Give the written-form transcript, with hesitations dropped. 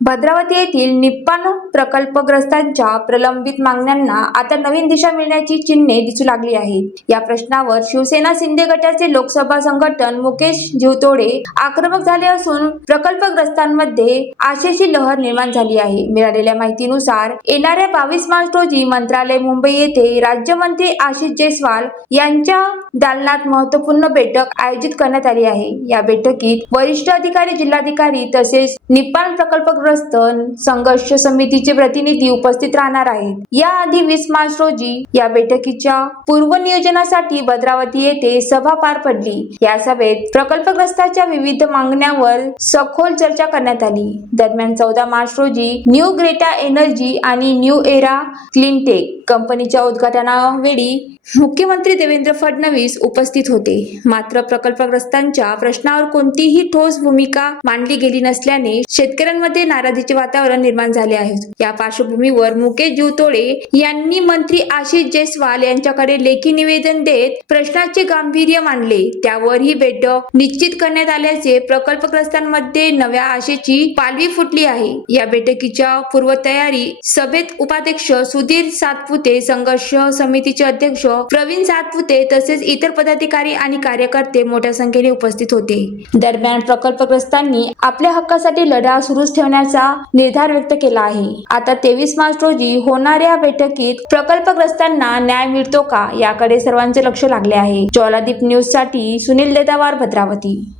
भद्रावती येथील निप्पाण प्रकल्पग्रस्तांच्या प्रलंबित मागण्यांना आता नवीन दिशा मिळण्याची चिन्हे दिसू लागली आहेत। या प्रश्नावर शिवसेना शिंदे गटाचे लोकसभा संघटक मुकेश जीवतोडे आक्रमक झाले असून प्रकल्पग्रस्तांमध्ये आशेची लहर निर्माण झाली आहे। मिळालेल्या माहितीनुसार येणाऱ्या 22 मार्च रोजी मंत्रालय मुंबई येथे राज्यमंत्री आशिष जयस्वाल यांच्या दालनात महत्त्वपूर्ण बैठक आयोजित करण्यात आली आहे। या बैठकीत वरिष्ठ अधिकारी, जिल्हाधिकारी तसेच निप्पाण प्रकल्पग्रस्त संघर्ष समितीचे प्रतिनिधी उपस्थित राहणार आहेत। याआधी 20 मार्च रोजी या बैठकीच्या पूर्वनियोजनासाठी भद्रावती येथे सभा पार पडली। या सभेत प्रकल्पग्रस्तांच्या विविध मागण्यांवर सखोल चर्चा करण्यात आली। दरम्यान 14 मार्च रोजी न्यू ग्रेटा एनर्जी आणि न्यू एरा क्लीनटेक कंपनीच्या उद्घाटनावेळी मुख्यमंत्री देवेंद्र फडणवीस उपस्थित होते। मात्र प्रकल्पग्रस्तांच्या प्रश्नावर कोणतीही ठोस भूमिका मांडली गेली नसल्याने शेतकऱ्यांमध्ये नाराजीचे वातावरण निर्माण झाले आहे। या पार्श्वभूमीवर मुकेश जीवतोडे यांनी मंत्री आशिष जयस्वाल यांच्याकडे लेखी निवेदन देत प्रश्नाचे गांभीर्य मांडले। त्यावर ही बैठक निश्चित करण्यात आल्याचे प्रकल्पग्रस्तांमध्ये नव्या आशेची पालवी फुटली आहे। या बैठकीच्या पूर्वतयारी सभेत उपाध्यक्ष सुधीर सातपुते, संघर्ष समितीचे अध्यक्ष प्रवीण सातपुते तसेच इतर पदाधिकारी आणि कार्यकर्ते मोठ्या संख्येने उपस्थित होते। दरम्यान प्रकल्पग्रस्तांनी आपल्या हक्कासाठी लढा सुरूच ठेवण्याचा निर्धार व्यक्त केला आहे। आता 23 मार्च रोजी होणाऱ्या बैठकीत प्रकल्पग्रस्तांना न्याय मिळतो का याकडे सर्वांचे लक्ष लागले आहे। ज्वालादीप न्यूज साठी सुनील देदावार, भद्रावती।